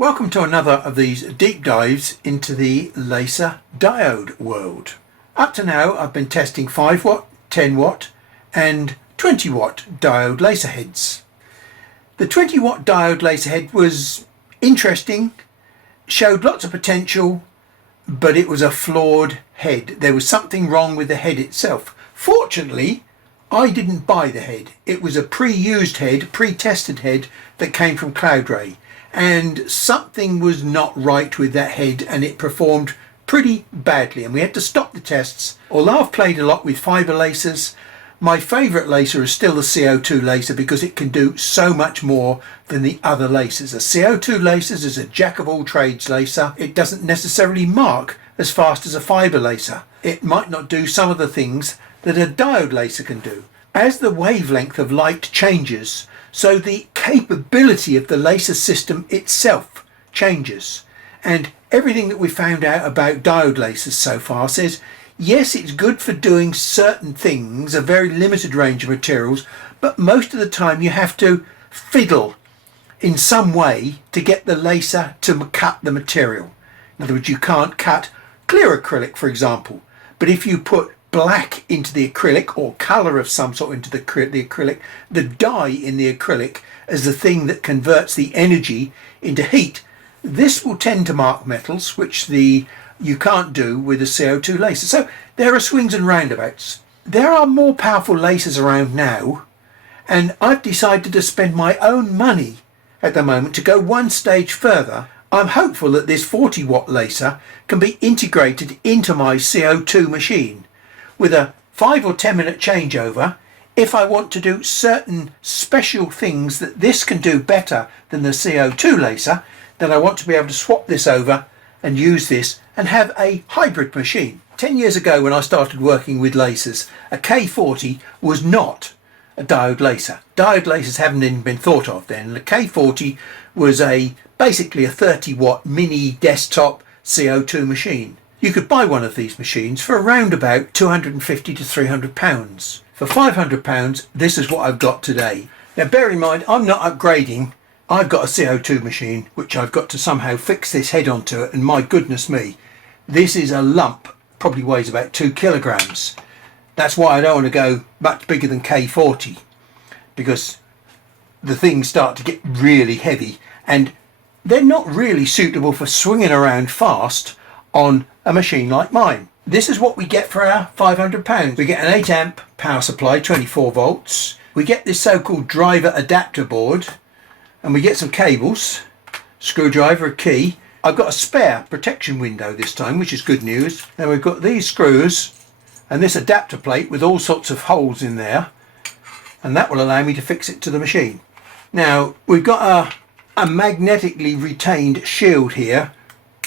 Welcome to another of these deep dives into the laser diode world. Up to now I've been testing 5 watt, 10 watt and 20 watt diode laser heads. The 20 watt diode laser head was interesting, showed lots of potential, but it was a flawed head. There was something wrong with the head itself. Fortunately, I didn't buy the head. It was a pre-used head, pre-tested head that came from CloudRay. And something was not right with that head and it performed pretty badly and we had to stop the tests. Although I've played a lot with fibre lasers, my favourite laser is still the CO2 laser because it can do so much more than the other lasers. A CO2 laser is a jack of all trades laser. It doesn't necessarily mark as fast as a fibre laser. It might not do some of the things that a diode laser can do. As the wavelength of light changes, so the capability of the laser system itself changes. And everything that we found out about diode lasers so far says, yes, it's good for doing certain things, a very limited range of materials, but most of the time you have to fiddle in some way to get the laser to cut the material. In other words, you can't cut clear acrylic, for example, but if you put black into the acrylic or colour of some sort into the acrylic, the dye in the acrylic is the thing that converts the energy into heat. This will tend to mark metals, which you can't do with a CO2 laser. So there are swings and roundabouts. There are more powerful lasers around now, and I've decided to spend my own money at the moment to go one stage further. I'm hopeful that this 40 watt laser can be integrated into my CO2 machine with a 5 or 10 minute changeover. If I want to do certain special things that this can do better than the CO2 laser, then I want to be able to swap this over and use this and have a hybrid machine. 10 years ago when I started working with lasers, a K40 was not a diode laser. Diode lasers haven't even been thought of then. The K40 was basically a 30 watt mini desktop CO2 machine. You could buy one of these machines for around about £250 to £300. For £500, this is what I've got today. Now bear in mind, I'm not upgrading. I've got a CO2 machine, which I've got to somehow fix this head onto it, and my goodness me, this is a lump, probably weighs about 2 kilograms. That's why I don't want to go much bigger than K40, because the things start to get really heavy, and they're not really suitable for swinging around fast on a machine like mine. This is what we get for our £500. We get an 8 amp power supply, 24 volts. We get this so-called driver adapter board, and we get some cables, screwdriver, a key. I've got a spare protection window this time, which is good news. Now we've got these screws and this adapter plate with all sorts of holes in there, and that will allow me to fix it to the machine. Now we've got a magnetically retained shield here,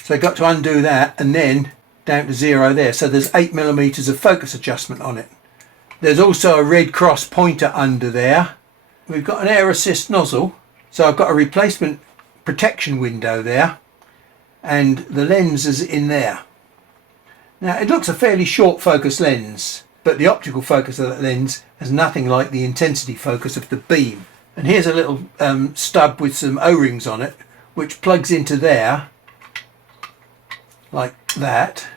so I've got to undo that and then down to 0 there. So there's 8mm of focus adjustment on it. There's also a red cross pointer under there. We've got an air assist nozzle. So I've got a replacement protection window there, and the lens is in there. Now it looks a fairly short focus lens, but the optical focus of that lens is nothing like the intensity focus of the beam. And here's a little stub with some O-rings on it, which plugs into there like that,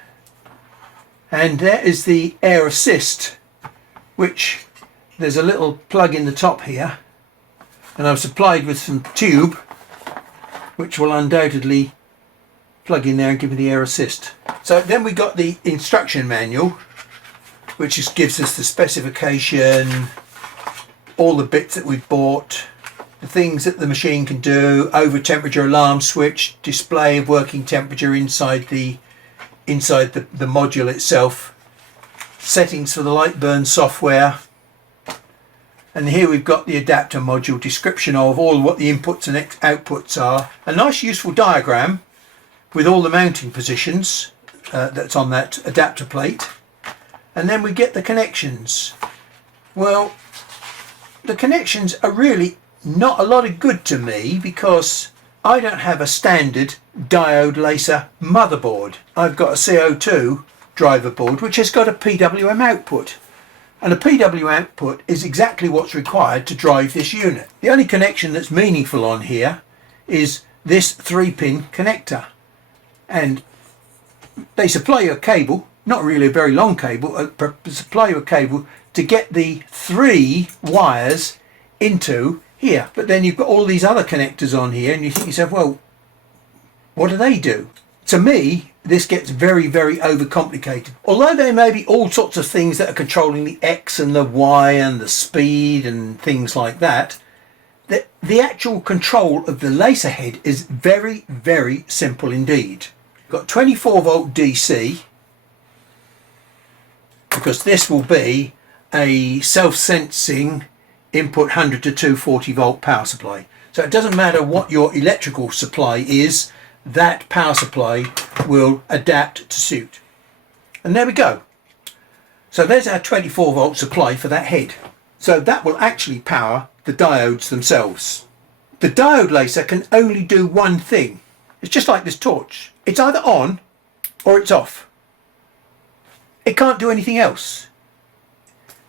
and there is the air assist, which there's a little plug in the top here, and I'm supplied with some tube which will undoubtedly plug in there and give me the air assist. So then we got the instruction manual, which just gives us the specification, all the bits that we've bought, the things that the machine can do, over temperature alarm switch, display of working temperature inside the module itself, settings for the light burn software, and here we've got the adapter module, description of all what the inputs and outputs are, a nice useful diagram with all the mounting positions that's on that adapter plate, and then we get the connections. Well, the connections are really not a lot of good to me because I don't have a standard diode laser motherboard. I've got a CO2 driver board which has got a PWM output. And a PWM output is exactly what's required to drive this unit. The only connection that's meaningful on here is this 3-pin connector, and they supply you a cable, not really a very long cable, supply you a cable to get the 3 wires into here. But then you've got all these other connectors on here, and you think to yourself, well, what do they do? To me, this gets very, very overcomplicated. Although there may be all sorts of things that are controlling the X and the Y and the speed and things like that, the actual control of the laser head is very, very simple indeed. You've got 24 volt DC, because this will be a self-sensing input 100 to 240 volt power supply. So it doesn't matter what your electrical supply is, that power supply will adapt to suit. And there we go. So there's our 24 volt supply for that head. So that will actually power the diodes themselves. The diode laser can only do one thing. It's just like this torch. It's either on or it's off. It can't do anything else.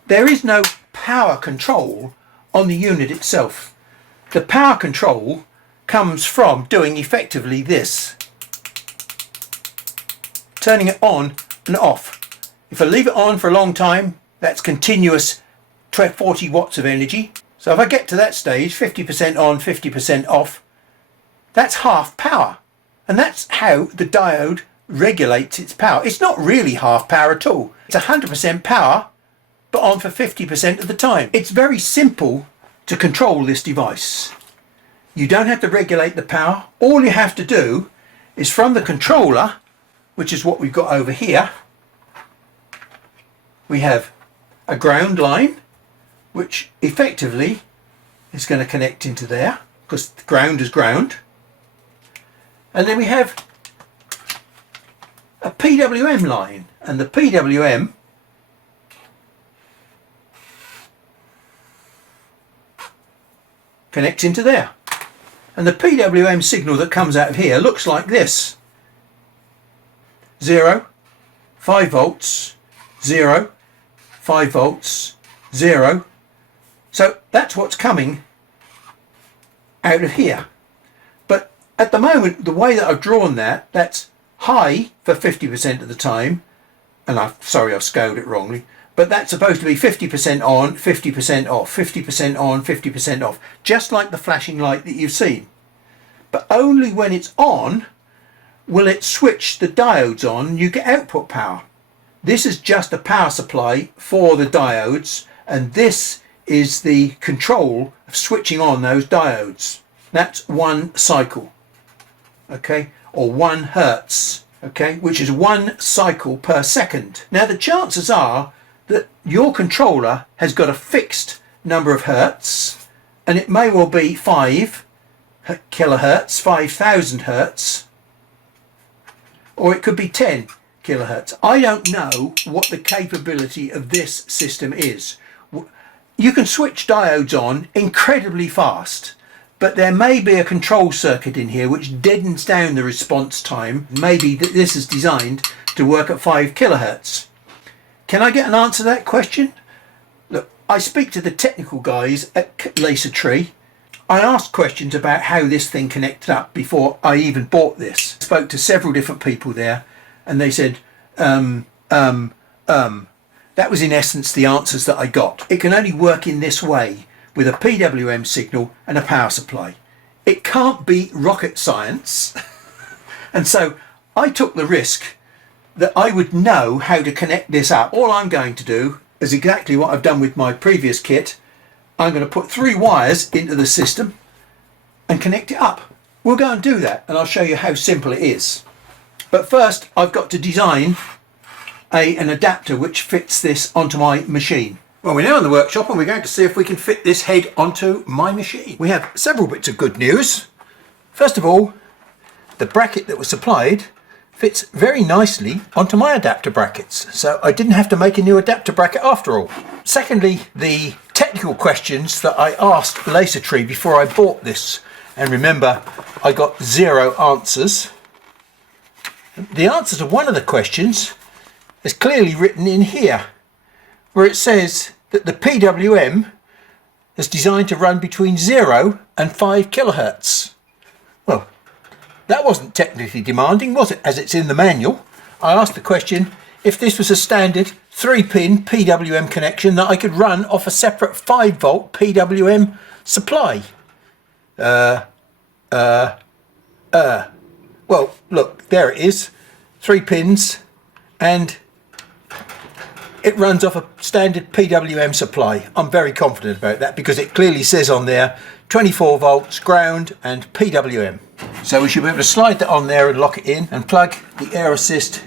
There is no power control on the unit itself. The power control comes from doing effectively this, turning it on and off. If I leave it on for a long time, that's continuous 40 watts of energy. So if I get to that stage, 50% on, 50% off, that's half power. And that's how the diode regulates its power. It's not really half power at all. It's 100% power, but on for 50% of the time. It's very simple to control this device. You don't have to regulate the power. All you have to do is from the controller, which is what we've got over here, we have a ground line, which effectively is going to connect into there, because the ground is ground. And then we have a PWM line, and the PWM connects into there. And the PWM signal that comes out of here looks like this. 0, 5 volts, 0, 5 volts, 0. So that's what's coming out of here. But at the moment, the way that I've drawn that, that's high for 50% of the time. And I've scaled it wrongly. But that's supposed to be 50% on, 50% off, 50% on, 50% off. Just like the flashing light that you've seen. But only when it's on will it switch the diodes on and you get output power. This is just a power supply for the diodes, and this is the control of switching on those diodes. That's 1 cycle, okay, or 1 hertz, okay, which is 1 cycle per second. Now the chances are that your controller has got a fixed number of hertz, and it may well be 5 kilohertz, 5,000 hertz, or it could be 10 kilohertz. I don't know what the capability of this system is. You can switch diodes on incredibly fast, but there may be a control circuit in here which deadens down the response time. Maybe this is designed to work at 5 kilohertz. Can I get an answer to that question? Look, I speak to the technical guys at Laser Tree. I asked questions about how this thing connected up before I even bought this. I spoke to several different people there, and they said, that was in essence the answers that I got. It can only work in this way, with a PWM signal and a power supply. It can't be rocket science. And so I took the risk that I would know how to connect this up. All I'm going to do is exactly what I've done with my previous kit. I'm going to put 3 wires into the system and connect it up. We'll go and do that, and I'll show you how simple it is. But first I've got to design an adapter which fits this onto my machine. Well, we're now in the workshop and we're going to see if we can fit this head onto my machine. We have several bits of good news. First of all, the bracket that was supplied fits very nicely onto my adapter brackets, so I didn't have to make a new adapter bracket after all. Secondly, the technical questions that I asked Laser Tree before I bought this, and remember, I got 0 answers. The answer to one of the questions is clearly written in here, where it says that the PWM is designed to run between 0 and 5 kilohertz. Well, that wasn't technically demanding, was it, as it's in the manual. I asked the question if this was a standard 3-pin PWM connection that I could run off a separate 5-volt PWM supply. Well, look, there it is, 3 pins, and it runs off a standard PWM supply. I'm very confident about that because it clearly says on there 24 volts, ground and PWM. So we should be able to slide that on there and lock it in and plug the air assist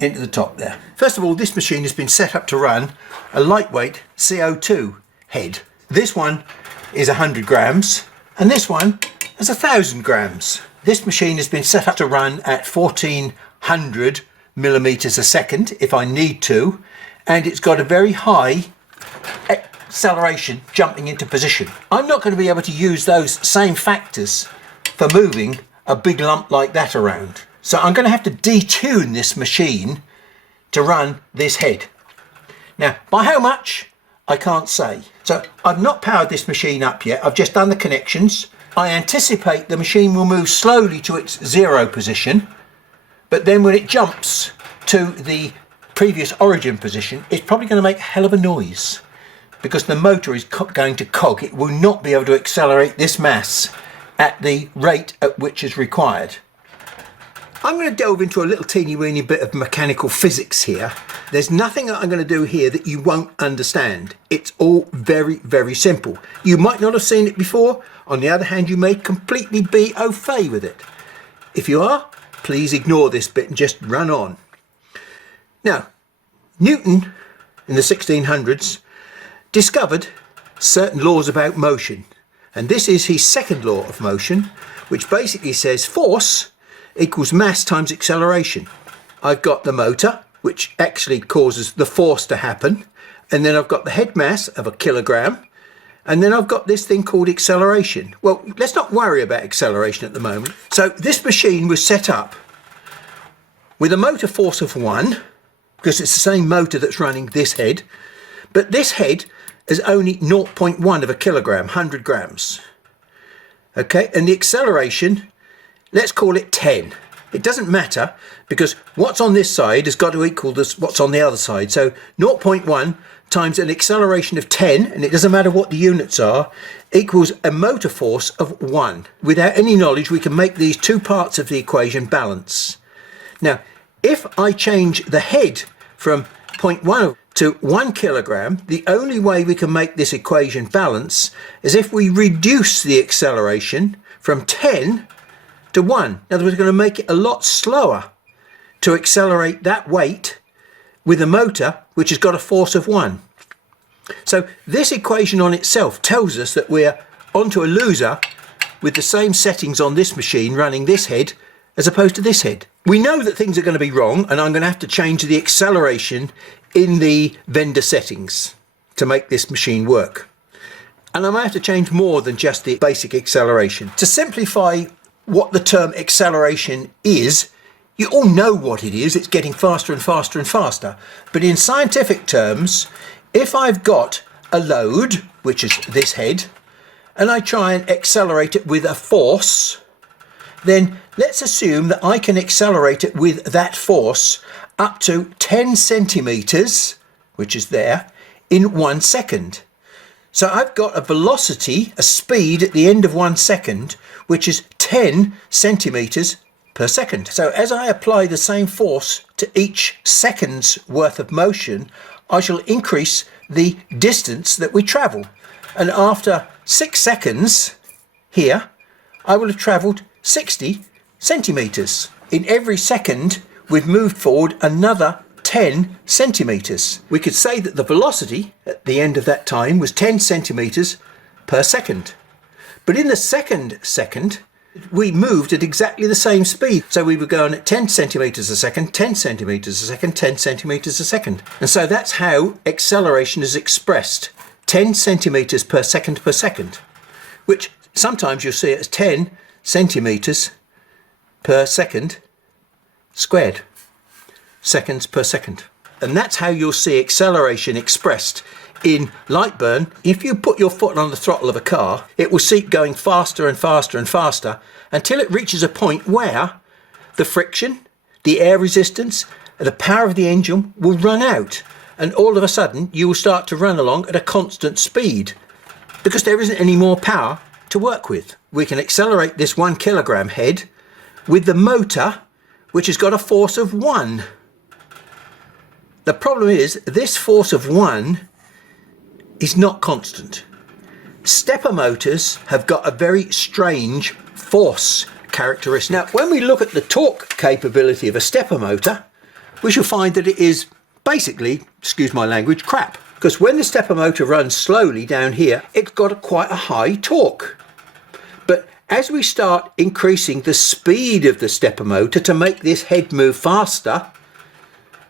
into the top there. First of all, this machine has been set up to run a lightweight CO2 head. This one is 100 grams and this one is 1,000 grams. This machine has been set up to run at 1400 millimeters a second if I need to, and it's got a very high acceleration jumping into position. I'm not going to be able to use those same factors for moving a big lump like that around. So I'm going to have to detune this machine to run this head. Now, by how much, I can't say. So I've not powered this machine up yet. I've just done the connections. I anticipate the machine will move slowly to its 0 position, but then when it jumps to the previous origin position, it's probably going to make a hell of a noise because the motor is going to cog. It will not be able to accelerate this mass at the rate at which is required. I'm going to delve into a little teeny weeny bit of mechanical physics here. There's nothing that I'm going to do here that you won't understand. It's all very, very simple. You might not have seen it before. On the other hand, you may completely be au fait with it. If you are, please ignore this bit and just run on. Now, Newton in the 1600s discovered certain laws about motion. And this is his second law of motion, which basically says force equals mass times acceleration. I've got the motor, which actually causes the force to happen, and then I've got the head mass of a kilogram, and then I've got this thing called acceleration. Well, let's not worry about acceleration at the moment. So this machine was set up with a motor force of 1, because it's the same motor that's running this head, but this head is only 0.1 of a kilogram, 100 grams. Okay, and the acceleration, let's call it 10. It doesn't matter because what's on this side has got to equal this, what's on the other side. So 0.1 times an acceleration of 10, and it doesn't matter what the units are, equals a motor force of 1. Without any knowledge, we can make these two parts of the equation balance. Now, if I change the head from 0.1 to 1 kilogram, the only way we can make this equation balance is if we reduce the acceleration from 10 to 1. In other words, we're going to make it a lot slower to accelerate that weight with a motor which has got a force of 1. So this equation on itself tells us that we're onto a loser with the same settings on this machine running this head as opposed to this head. We know that things are going to be wrong, and I'm going to have to change the acceleration in the vendor settings to make this machine work. And I might have to change more than just the basic acceleration. To simplify what the term acceleration is, you all know what it is. It's getting faster and faster and faster. But in scientific terms, if I've got a load, which is this head, and I try and accelerate it with a force, then let's assume that I can accelerate it with that force up to 10 centimeters, which is there, in 1 second. So I've got a velocity, a speed at the end of 1 second, which is 10 centimeters per second. So as I apply the same force to each second's worth of motion, I shall increase the distance that we travel. And after 6 seconds here, I will have travelled 60 centimetres. In every second, we've moved forward another 10 centimetres. We could say that the velocity at the end of that time was 10 centimetres per second. But in the second, we moved at exactly the same speed. So we were going at 10 centimetres a second, 10 centimetres a second, 10 centimetres a second. And so that's how acceleration is expressed. 10 centimetres per second, which sometimes you'll see it as 10 centimetres per second squared, seconds per second. And that's how you'll see acceleration expressed in Lightburn, if you put your foot on the throttle of a car, it will keep going faster and faster and faster until it reaches a point where the friction, the air resistance, the power of the engine will run out. And all of a sudden, you will start to run along at a constant speed because there isn't any more power to work with. We can accelerate this 1 kilogram head with the motor, which has got a force of 1. The problem is this force of 1 is not constant. Stepper motors have got a very strange force characteristic. Now, when we look at the torque capability of a stepper motor, we shall find that it is basically, excuse my language, crap. Because when the stepper motor runs slowly down here, it's got quite a high torque. But as we start increasing the speed of the stepper motor to make this head move faster,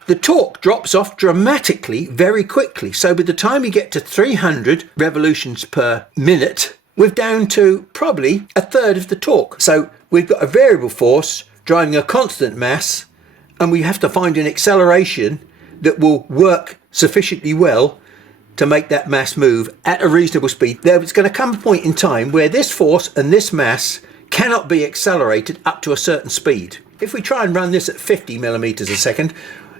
the torque drops off dramatically very quickly. So by the time you get to 300 revolutions per minute, we're down to probably a third of the torque. So we've got a variable force driving a constant mass, and we have to find an acceleration that will work sufficiently well to make that mass move at a reasonable speed. There's going to come a point in time where this force and this mass cannot be accelerated up to a certain speed. If we try and run this at 50 millimeters a second,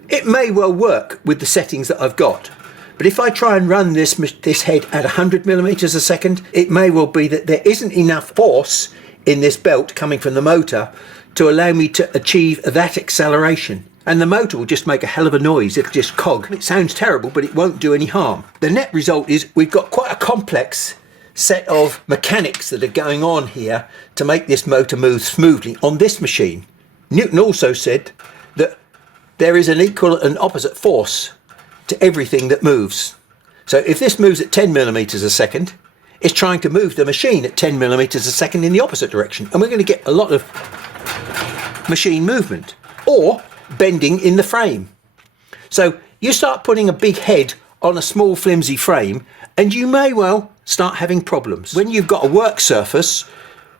it may well work with the settings that I've got. But if I try and run this head at 100 millimeters a second, it may well be that there isn't enough force in this belt coming from the motor to allow me to achieve that acceleration. And the motor will just make a hell of a noise. It'll just cog. It sounds terrible, but it won't do any harm. The net result is we've got quite a complex set of mechanics that are going on here to make this motor move smoothly on this machine. Newton also said that there is an equal and opposite force to everything that moves. So if this moves at 10 millimeters a second, it's trying to move the machine at 10 millimeters a second in the opposite direction. And we're going to get a lot of machine movement or bending in the frame. So you start putting a big head on a small flimsy frame and you may well start having problems. When you've got a work surface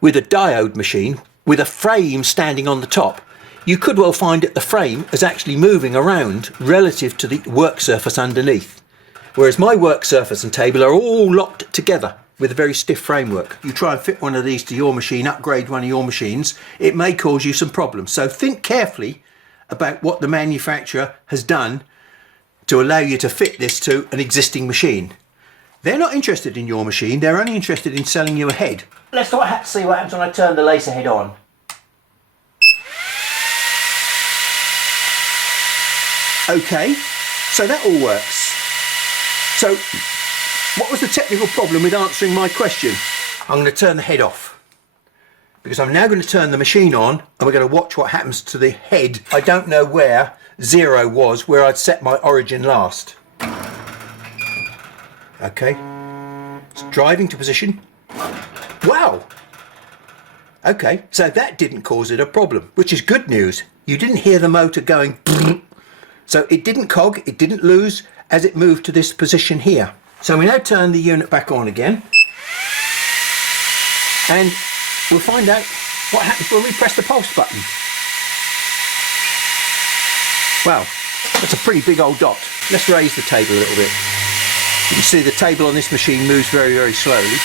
with a diode machine with a frame standing on the top, you could well find that the frame is actually moving around relative to the work surface underneath. Whereas my work surface and table are all locked together with a very stiff framework. You try and fit one of these to your machine, upgrade one of your machines, it may cause you some problems. So think carefully about what the manufacturer has done to allow you to fit this to an existing machine. They're not interested in your machine, they're only interested in selling you a head. Let's see what happens when I turn the laser head on. Okay, so that all works. So what was the technical problem with answering my question? I'm going to turn the head off because I'm now going to turn the machine on and we're going to watch what happens to the head. I don't know where 0 was, where I'd set my origin last. Okay, it's driving to position. Wow! Okay, so that didn't cause it a problem, which is good news. You didn't hear the motor going. So it didn't cog, it didn't lose as it moved to this position here. So we now turn the unit back on again. And we'll find out what happens when we press the pulse button. Wow, that's a pretty big old dot. Let's raise the table a little bit. You can see the table on this machine moves very, very slowly.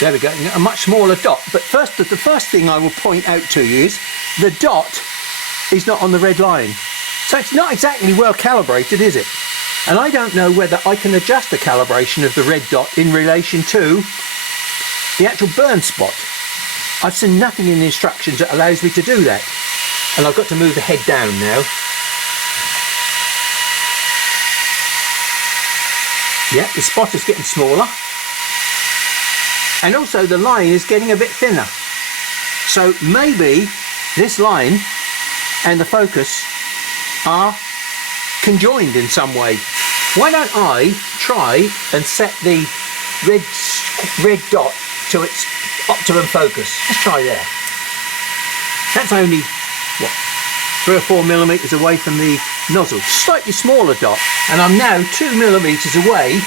There we go, a much smaller dot. But first, the first thing I will point out to you is the dot is not on the red line. So it's not exactly well calibrated, is it? And I don't know whether I can adjust the calibration of the red dot in relation to the actual burn spot. I've seen nothing in the instructions that allows me to do that. And I've got to move the head down now. Yeah, the spot is getting smaller. And also the line is getting a bit thinner. So maybe this line and the focus are conjoined in some way. Why don't I try and set the red dot to its optimum focus? Let's try there. That's only, what, 3 or 4 millimeters away from the nozzle. Slightly smaller dot, and I'm now 2 millimeters away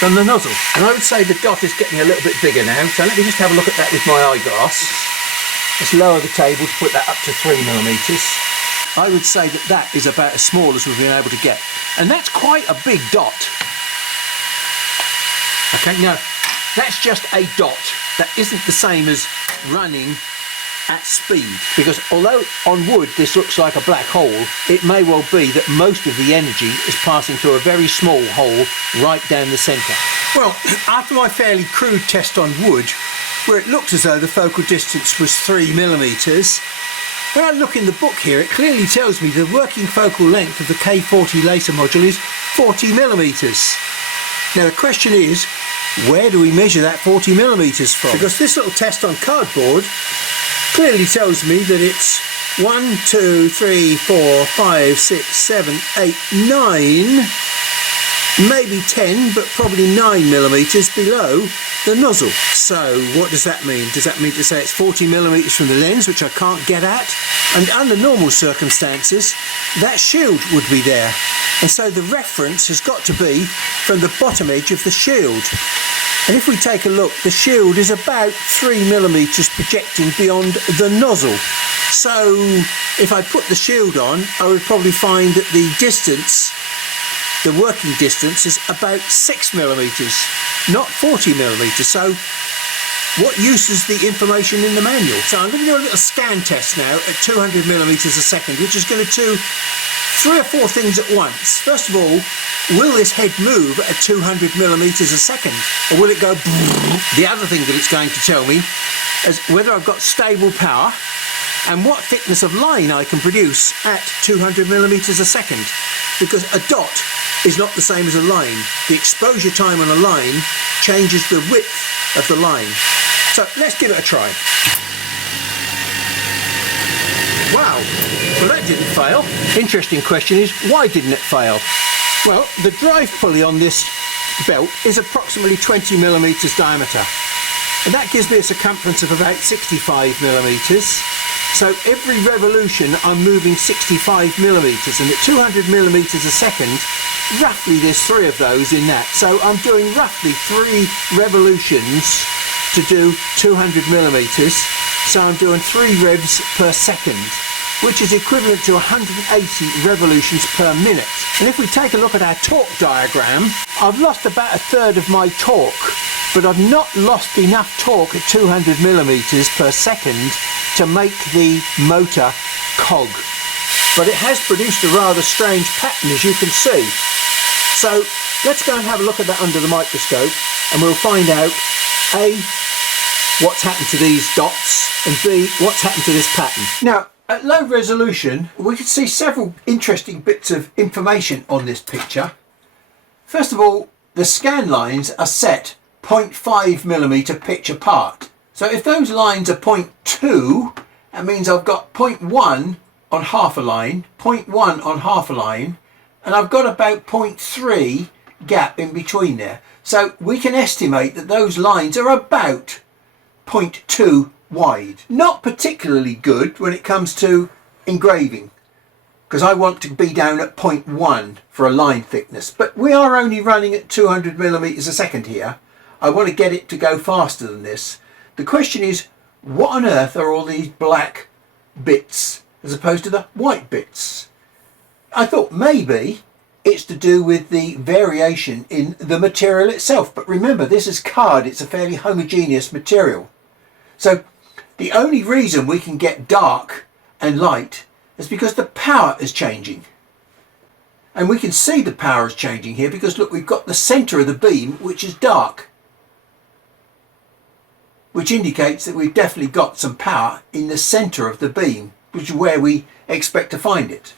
from the nozzle. And I would say the dot is getting a little bit bigger now, so let me just have a look at that with my eyeglass. Let's lower the table to put that up to 3 millimeters. I would say that that is about as small as we've been able to get. And that's quite a big dot. Okay, now that's just a dot. That isn't the same as running at speed, because although on wood this looks like a black hole, it may well be that most of the energy is passing through a very small hole right down the centre. Well, after my fairly crude test on wood, where it looked as though the focal distance was 3 millimetres, when I look in the book here, it clearly tells me the working focal length of the K40 laser module is 40 millimetres. Now the question is, where do we measure that 40 millimetres from? Because this little test on cardboard clearly tells me that it's 1, 2, 3, 4, 5, 6, 7, 8, 9, maybe 10, but probably 9 millimetres below the nozzle. So what does that mean? Does that mean to say it's 40 millimetres from the lens, which I can't get at? And under normal circumstances, that shield would be there. And so the reference has got to be from the bottom edge of the shield. And if we take a look, the shield is about 3 millimetres projecting beyond the nozzle. So if I put the shield on, I would probably find that the distance, the working distance, is about 6 millimetres, not 40 millimetres. So what use is the information in the manual? So I'm going to do a little scan test now at 200 millimetres a second, which is going to do 3 or 4 things at once. First of all, will this head move at 200 millimetres a second, or will it go? The other thing that it's going to tell me is whether I've got stable power and what thickness of line I can produce at 200 millimetres a second, because a dot is not the same as a line. The exposure time on a line changes the width of the line. So let's give it a try. Wow, well that didn't fail. Interesting question is, why didn't it fail? Well, the drive pulley on this belt is approximately 20 millimetres diameter, and that gives me a circumference of about 65 millimetres. So every revolution I'm moving 65 millimetres, and at 200 millimetres a second, roughly there's 3 of those in that. So I'm doing roughly 3 revolutions to do 200 millimetres. So I'm doing 3 revs per second, which is equivalent to 180 revolutions per minute. And if we take a look at our torque diagram, I've lost about 1/3 of my torque, but I've not lost enough torque at 200 millimetres per second to make the motor cog. But it has produced a rather strange pattern, as you can see. So let's go and have a look at that under the microscope, and we'll find out A, what's happened to these dots, and B, what's happened to this pattern. Now, at low resolution, we can see several interesting bits of information on this picture. First of all, the scan lines are set 0.5 millimetre pitch apart. So if those lines are 0.2, that means I've got 0.1 on half a line, 0.1 on half a line, and I've got about 0.3 gap in between there. So we can estimate that those lines are about 0.2 wide. Not particularly good when it comes to engraving, because I want to be down at 0.1 for a line thickness, but we are only running at 200 millimetres a second here. I want to get it to go faster than this. The question is, what on earth are all these black bits as opposed to the white bits? I thought maybe it's to do with the variation in the material itself, but remember, this is card, it's a fairly homogeneous material. So the only reason we can get dark and light is because the power is changing. And we can see the power is changing here because look, we've got the centre of the beam which is dark, which indicates that we've definitely got some power in the centre of the beam, which is where we expect to find it.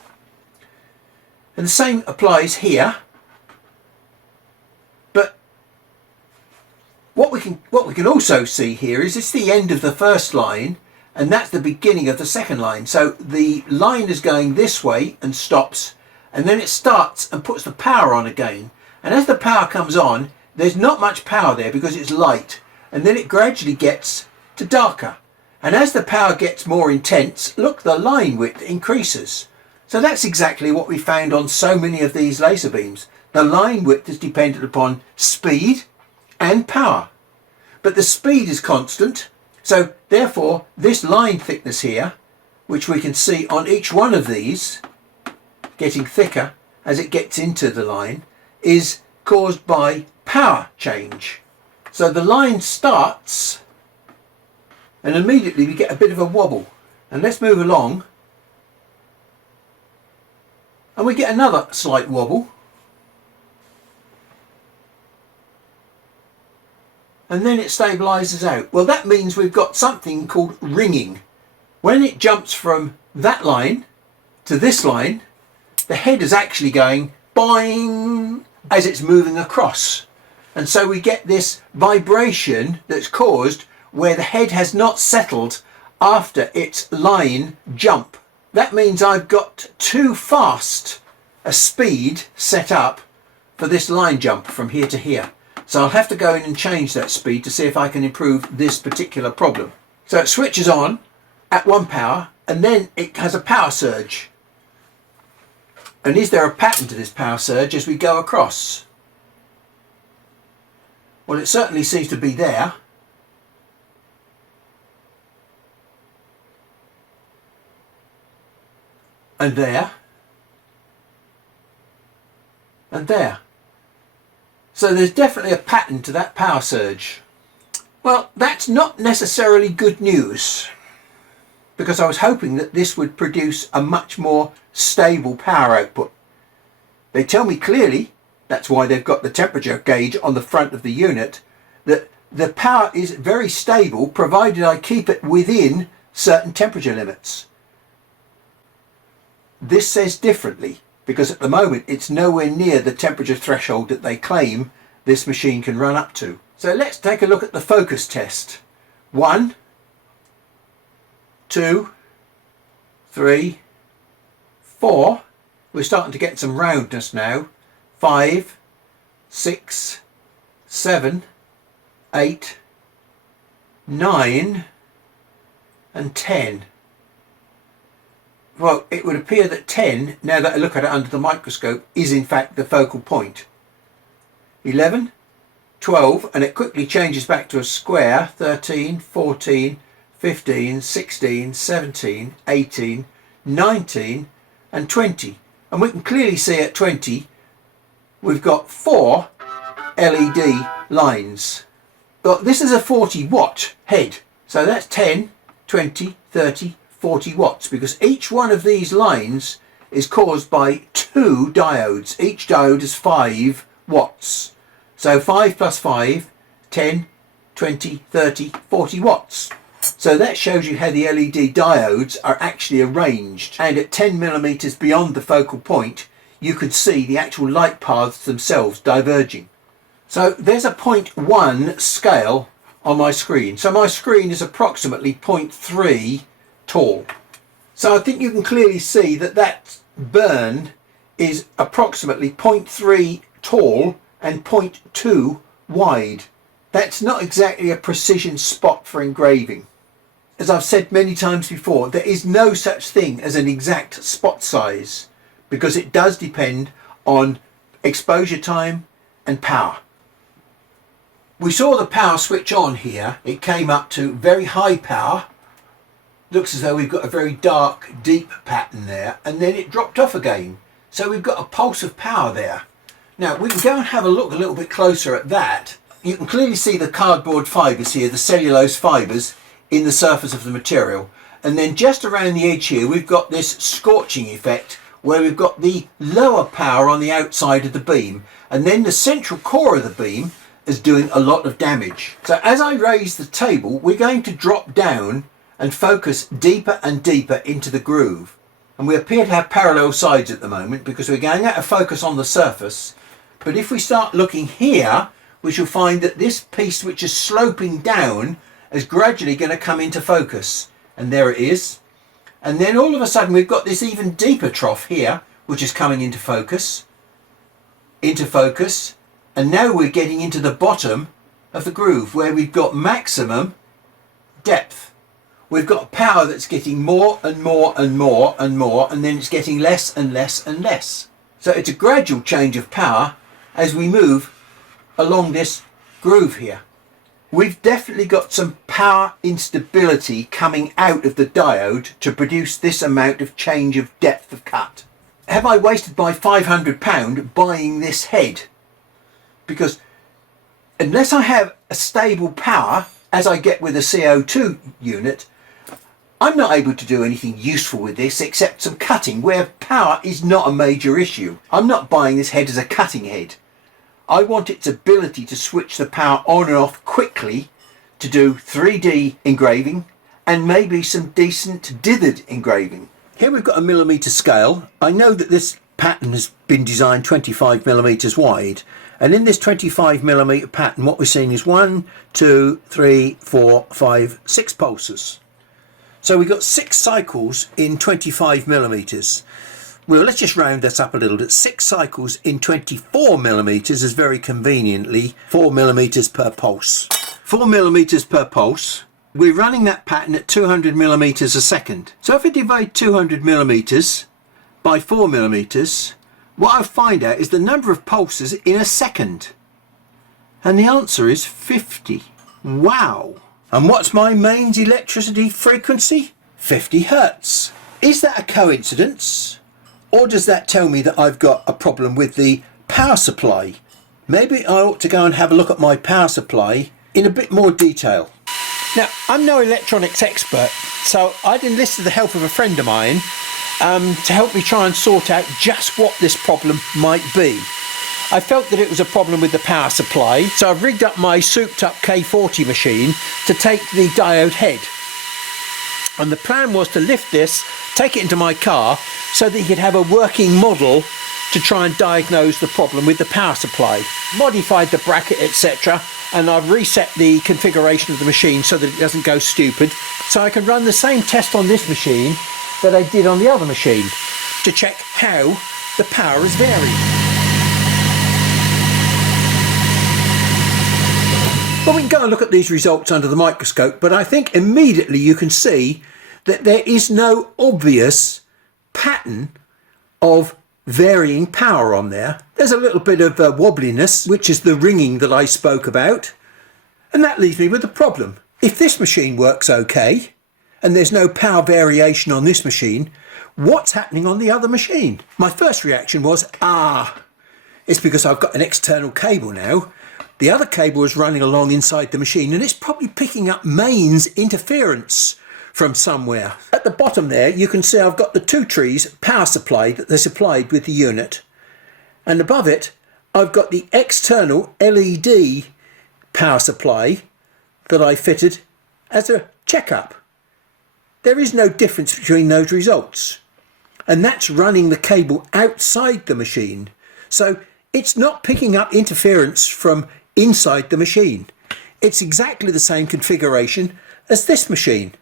And the same applies here. But what we can also see here is it's the end of the first line, and that's the beginning of the second line. So the line is going this way and stops, and then it starts and puts the power on again. And as the power comes on, there's not much power there because it's light, and then it gradually gets to darker. And as the power gets more intense, look, the line width increases. So that's exactly what we found on so many of these laser beams. The line width is dependent upon speed and power, but the speed is constant. So therefore this line thickness here, which we can see on each one of these getting thicker as it gets into the line, is caused by power change. So the line starts and immediately we get a bit of a wobble. And let's move along. And we get another slight wobble. And then it stabilises out. Well, that means we've got something called ringing. When it jumps from that line to this line, the head is actually going boing as it's moving across. And so we get this vibration that's caused where the head has not settled after its line jump. That means I've got too fast a speed set up for this line jump from here to here. So I'll have to go in and change that speed to see if I can improve this particular problem. So it switches on at 1 power and then it has a power surge. And is there a pattern to this power surge as we go across? Well, it certainly seems to be there. And there. And there. So there's definitely a pattern to that power surge. Well, that's not necessarily good news, because I was hoping that this would produce a much more stable power output. They tell me clearly, that's why they've got the temperature gauge on the front of the unit, that the power is very stable provided I keep it within certain temperature limits. This says differently, because at the moment it's nowhere near the temperature threshold that they claim this machine can run up to. So let's take a look at the focus test. 1, 2, 3, 4. We're starting to get some roundness now. 5, 6, 7, 8, 9 and 10. Well, it would appear that 10, now that I look at it under the microscope, is in fact the focal point. 11, 12, and it quickly changes back to a square. 13, 14, 15, 16, 17, 18, 19 and 20. And we can clearly see at 20 we've got 4 LED lines. Well, this is a 40 watt head, so that's 10, 20, 30, 40 watts, because each one of these lines is caused by 2 diodes. Each diode is 5 watts. So 5 plus 5, 10, 20, 30, 40 watts. So that shows you how the LED diodes are actually arranged. And at 10 millimeters beyond the focal point, you could see the actual light paths themselves diverging. So there's a 0.1 scale on my screen. So my screen is approximately 0.3 tall. So I think you can clearly see that that burn is approximately 0.3 tall and 0.2 wide. That's not exactly a precision spot for engraving. As I've said many times before, there is no such thing as an exact spot size, because it does depend on exposure time and power. We saw the power switch on here. It came up to very high power. Looks as though we've got a very dark, deep pattern there, and then it dropped off again. So we've got a pulse of power there. Now we can go and have a look a little bit closer at that. You can clearly see the cardboard fibres here, the cellulose fibres in the surface of the material. And then just around the edge here we've got this scorching effect where we've got the lower power on the outside of the beam, and then the central core of the beam is doing a lot of damage. So as I raise the table, we're going to drop down and focus deeper and deeper into the groove. And we appear to have parallel sides at the moment because we're going out of focus on the surface. But if we start looking here, we shall find that this piece which is sloping down is gradually going to come into focus. And there it is. And then all of a sudden we've got this even deeper trough here, which is coming into focus. And now we're getting into the bottom of the groove where we've got maximum depth. We've got power that's getting more and more and more and more, and then it's getting less and less and less. So it's a gradual change of power as we move along this groove here. We've definitely got some power instability coming out of the diode to produce this amount of change of depth of cut. Have I wasted my £500 buying this head? Because unless I have a stable power, as I get with a CO2 unit, I'm not able to do anything useful with this except some cutting where power is not a major issue. I'm not buying this head as a cutting head. I want its ability to switch the power on and off quickly to do 3D engraving and maybe some decent dithered engraving. Here we've got a millimetre scale. I know that this pattern has been designed 25 millimetres wide, and in this 25 millimetre pattern what we're seeing is 1, 2, 3, 4, 5, 6 pulses. So we've got 6 cycles in 25 millimetres. Well, let's just round this up a little bit. 6 cycles in 24 millimetres is very conveniently 4 millimetres per pulse. 4 millimetres per pulse. We're running that pattern at 200 millimetres a second. So if I divide 200 millimetres by 4 millimetres, what I find out is the number of pulses in a second. And the answer is 50. Wow! And what's my mains electricity frequency? 50 Hertz. Is that a coincidence? Or does that tell me that I've got a problem with the power supply? Maybe I ought to go and have a look at my power supply in a bit more detail. Now, I'm no electronics expert, so I'd enlisted the help of a friend of mine to help me try and sort out just what this problem might be. I felt that it was a problem with the power supply, so I've rigged up my souped up K40 machine to take the diode head. And the plan was to lift this, take it into my car, so that you could have a working model to try and diagnose the problem with the power supply. Modified the bracket, etc., and I've reset the configuration of the machine so that it doesn't go stupid, so I can run the same test on this machine that I did on the other machine to check how the power is varying. Well, we can go and look at these results under the microscope, but I think immediately you can see that there is no obvious pattern of varying power on there. There's a little bit of wobbliness, which is the ringing that I spoke about, and that leaves me with a problem. If this machine works okay, and there's no power variation on this machine, what's happening on the other machine? My first reaction was, it's because I've got an external cable now. The other cable is running along inside the machine and it's probably picking up mains interference from somewhere. At the bottom there you can see I've got the 2 trees power supply that they're supplied with the unit, and above it I've got the external LED power supply that I fitted as a checkup. There is no difference between those results, and that's running the cable outside the machine, so it's not picking up interference from inside the machine. It's exactly the same configuration as this machine.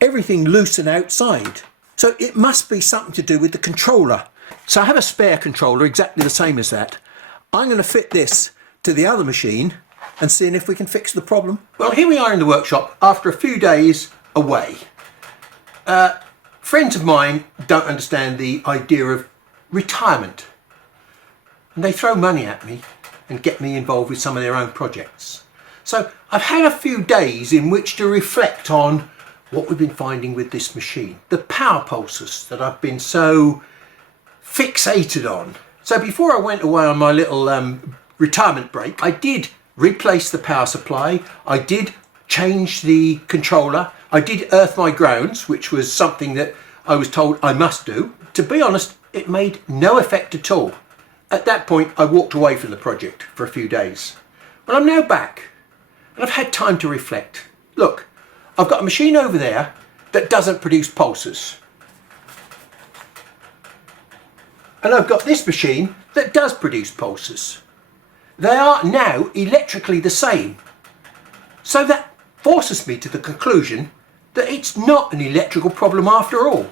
Everything loose and outside. So it must be something to do with the controller. So I have a spare controller exactly the same as that. I'm going to fit this to the other machine and seeing if we can fix the problem. Well, here we are in the workshop after a few days away. Friends of mine don't understand the idea of retirement, and they throw money at me and get me involved with some of their own projects. So I've had a few days in which to reflect on what we've been finding with this machine, the power pulses that I've been so fixated on. So before I went away on my little retirement break, I did replace the power supply, I did change the controller, I did earth my grounds, which was something that I was told I must do. To be honest, it made no effect at all. At that point, I walked away from the project for a few days. But I'm now back, and I've had time to reflect. Look, I've got a machine over there that doesn't produce pulses. And I've got this machine that does produce pulses. They are now electrically the same. So that forces me to the conclusion that it's not an electrical problem after all.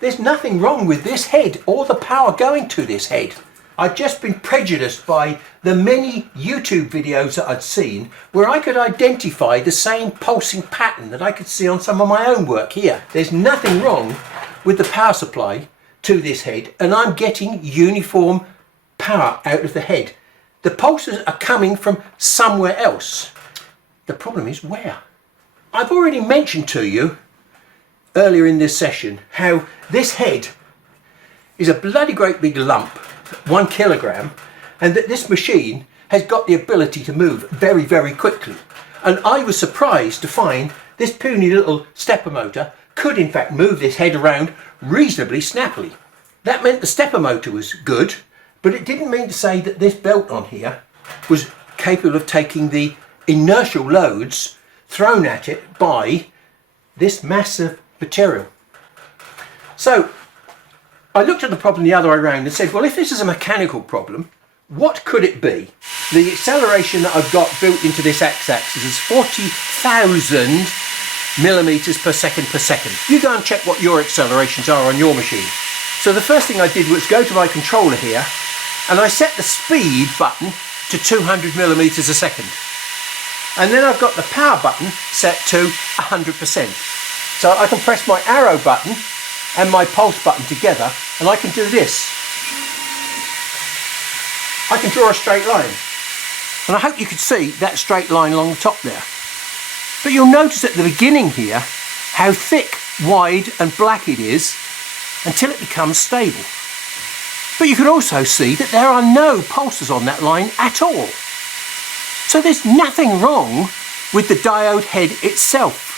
There's nothing wrong with this head or the power going to this head. I'd just been prejudiced by the many YouTube videos that I'd seen where I could identify the same pulsing pattern that I could see on some of my own work here. There's nothing wrong with the power supply to this head, and I'm getting uniform power out of the head. The pulses are coming from somewhere else. The problem is where? I've already mentioned to you earlier in this session how this head is a bloody great big lump, 1 kilogram, and that this machine has got the ability to move very, very quickly. And I was surprised to find this puny little stepper motor could in fact move this head around reasonably snappily. That meant the stepper motor was good, but it didn't mean to say that this belt on here was capable of taking the inertial loads thrown at it by this massive material. So I looked at the problem the other way around and said, well, if this is a mechanical problem, what could it be? The acceleration that I've got built into this x-axis is 40,000 millimeters per second per second. You go and check what your accelerations are on your machine. So the first thing I did was go to my controller here and I set the speed button to 200 millimeters a second. And then I've got the power button set to 100%. So I can press my arrow button and my pulse button together and I can do this. I can draw a straight line. And I hope you could see that straight line along the top there. But you'll notice at the beginning here how thick, wide and black it is until it becomes stable. But you can also see that there are no pulses on that line at all. So there's nothing wrong with the diode head itself.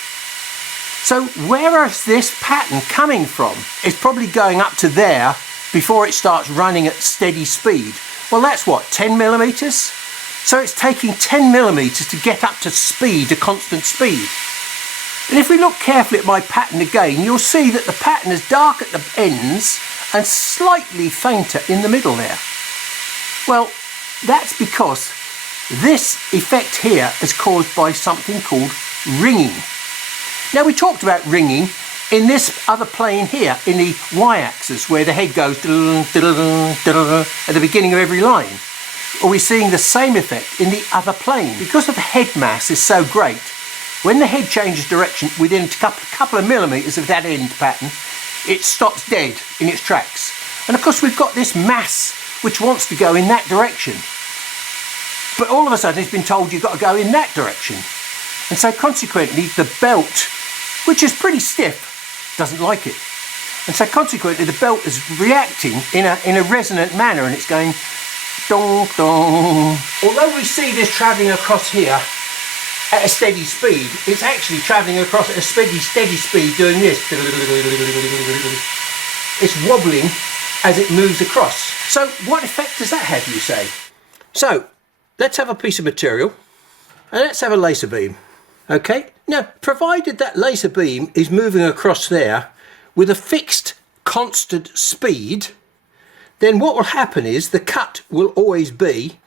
So where is this pattern coming from? It's probably going up to there before it starts running at steady speed. Well, that's what, 10 millimeters? So it's taking 10 millimeters to get up to speed, a constant speed. And if we look carefully at my pattern again, you'll see that the pattern is dark at the ends and slightly fainter in the middle there. Well, that's because this effect here is caused by something called ringing. Now, we talked about ringing in this other plane here, in the y-axis, where the head goes at the beginning of every line. Or we're seeing the same effect in the other plane. Because the head mass is so great, when the head changes direction within a couple of millimeters of that end pattern, it stops dead in its tracks. And of course we've got this mass which wants to go in that direction. But all of a sudden it's been told you've got to go in that direction. And so consequently the belt, which is pretty stiff, doesn't like it. And so consequently the belt is reacting in a resonant manner and it's going dong dong. Although we see this travelling across here at a steady speed, it's actually travelling across at a steady speed doing this. It's wobbling as it moves across. So what effect does that have, you say? So let's have a piece of material and let's have a laser beam. Okay, now provided that laser beam is moving across there with a fixed constant speed, then what will happen is the cut will always be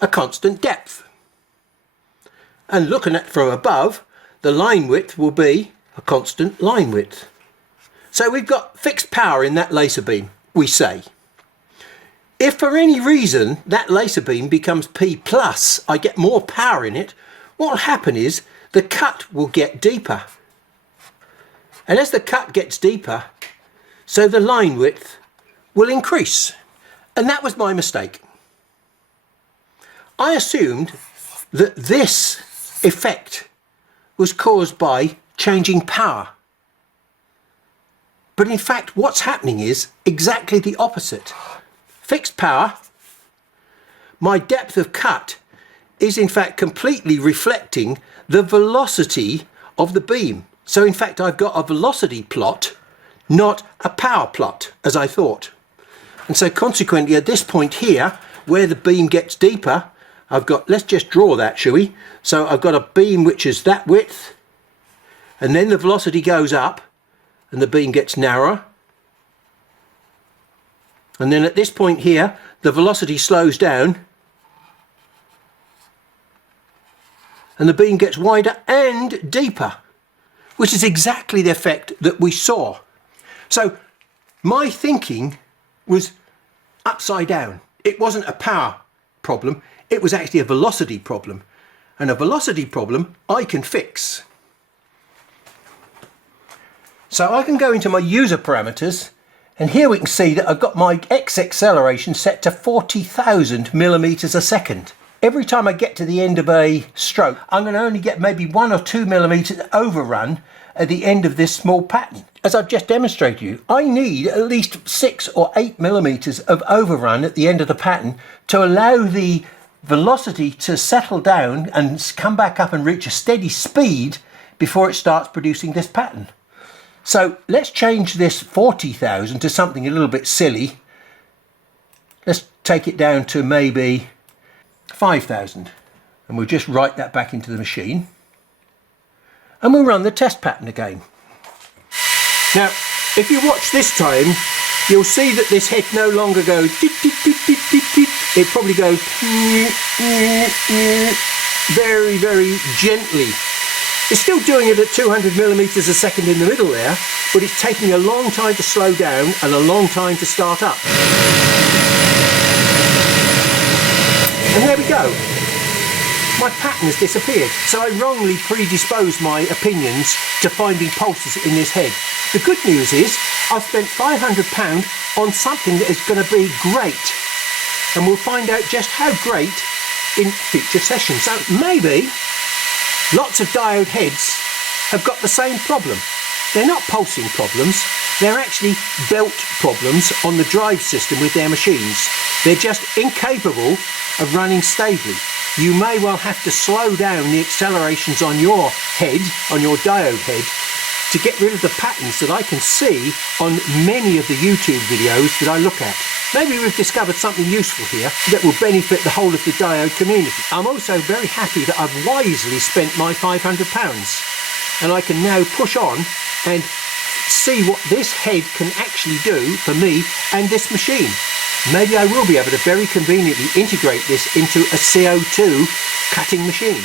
a constant depth. And looking at from above, the line width will be a constant line width. So we've got fixed power in that laser beam, we say. If for any reason that laser beam becomes P+, I get more power in it, what will happen is the cut will get deeper. And as the cut gets deeper, so the line width will increase. And that was my mistake. I assumed that this effect was caused by changing power. But in fact, what's happening is exactly the opposite. Fixed power, my depth of cut is in fact completely reflecting the velocity of the beam. So in fact, I've got a velocity plot, not a power plot, as I thought. And so consequently, at this point here, where the beam gets deeper, I've got, let's just draw that, shall we? So I've got a beam which is that width, and then the velocity goes up, and the beam gets narrower. And then at this point here, the velocity slows down, and the beam gets wider and deeper, which is exactly the effect that we saw. So my thinking was upside down. It wasn't a power problem, it was actually a velocity problem. And a velocity problem I can fix. So I can go into my user parameters, and here we can see that I've got my X acceleration set to 40,000 millimeters a second. Every time I get to the end of a stroke, I'm going to only get maybe 1 or 2 millimeters overrun, at the end of this small pattern. As I've just demonstrated to you, I need at least 6 or 8 millimeters of overrun at the end of the pattern to allow the velocity to settle down and come back up and reach a steady speed before it starts producing this pattern. So let's change this 40,000 to something a little bit silly. Let's take it down to maybe 5,000, and we'll just write that back into the machine, and we'll run the test pattern again. Now, if you watch this time, you'll see that this head no longer goes dit, dit, dit, dit, dit, dit. It probably goes very, very gently. It's still doing it at 200 millimeters a second in the middle there, but it's taking a long time to slow down and a long time to start up. And there we go. My pattern has disappeared. So I wrongly predisposed my opinions to finding pulses in this head. The good news is I've spent £500 on something that is going to be great. And we'll find out just how great in future sessions. So maybe lots of diode heads have got the same problem. They're not pulsing problems, they're actually belt problems on the drive system with their machines. They're just incapable of running stably. You may well have to slow down the accelerations on your head, on your diode head, to get rid of the patterns that I can see on many of the YouTube videos that I look at. Maybe we've discovered something useful here that will benefit the whole of the diode community. I'm also very happy that I've wisely spent my £500, and I can now push on and see what this head can actually do for me and this machine. Maybe I will be able to very conveniently integrate this into a CO2 cutting machine.